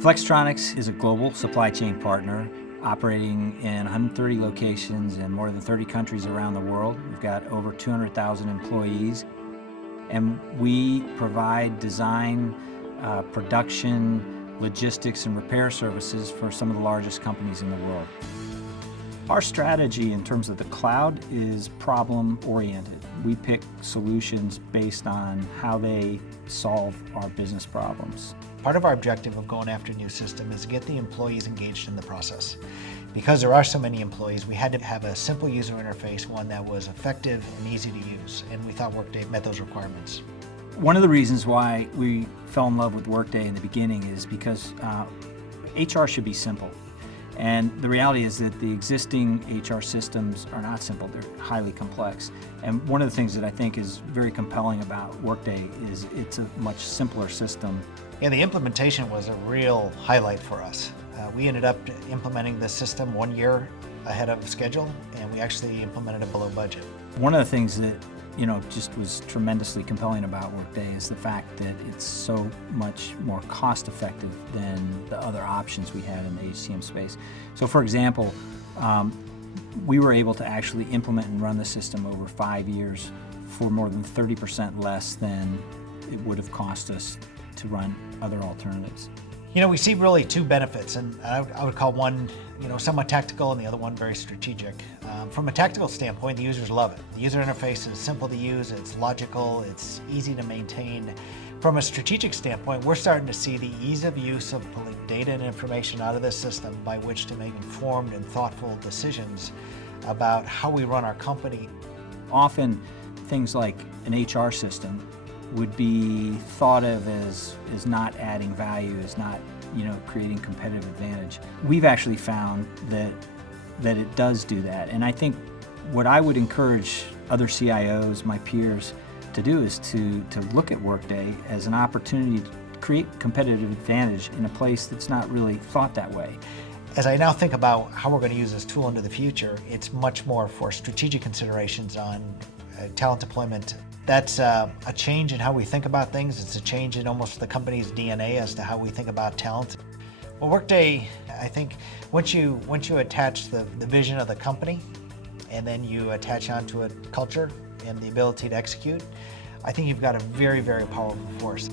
Flextronics is a global supply chain partner operating in 130 locations in more than 30 countries around the world. We've got over 200,000 employees, and we provide design, production, logistics, and repair services for some of the largest companies in the world. Our strategy in terms of the cloud is problem-oriented. We pick solutions based on how they solve our business problems. Part of our objective of going after a new system is to get the employees engaged in the process. Because there are so many employees, we had to have a simple user interface, one that was effective and easy to use, and we thought Workday met those requirements. One of the reasons why we fell in love with Workday in the beginning is because HR should be simple. And the reality is that the existing HR systems are not simple, they're highly complex. And one of the things that I think is very compelling about Workday is it's a much simpler system. And the implementation was a real highlight for us. We ended up implementing the system 1 year ahead of schedule, and we actually implemented it below budget. One of the things that just was tremendously compelling about Workday is the fact that it's so much more cost effective than the other options we had in the HCM space. So for example, we were able to actually implement and run the system over 5 years for more than 30% less than it would have cost us to run other alternatives. We see really two benefits, and I would call one somewhat tactical and the other one very strategic. From a tactical standpoint, the users love it. The user interface is simple to use, it's logical, it's easy to maintain. From a strategic standpoint, we're starting to see the ease of use of pulling data and information out of this system by which to make informed and thoughtful decisions about how we run our company. Often things like an HR system would be thought of as not adding value, as not creating competitive advantage. We've actually found that it does do that, and I think what I would encourage other CIOs, my peers, to do is to look at Workday as an opportunity to create competitive advantage in a place that's not really thought that way. As I now think about how we're going to use this tool into the future, it's much more for strategic considerations on talent deployment. That's a change in how we think about things. It's a change in almost the company's DNA as to how we think about talent. Well, Workday, I think once you attach the vision of the company and then you attach onto a culture and the ability to execute, I think you've got a very, very powerful force.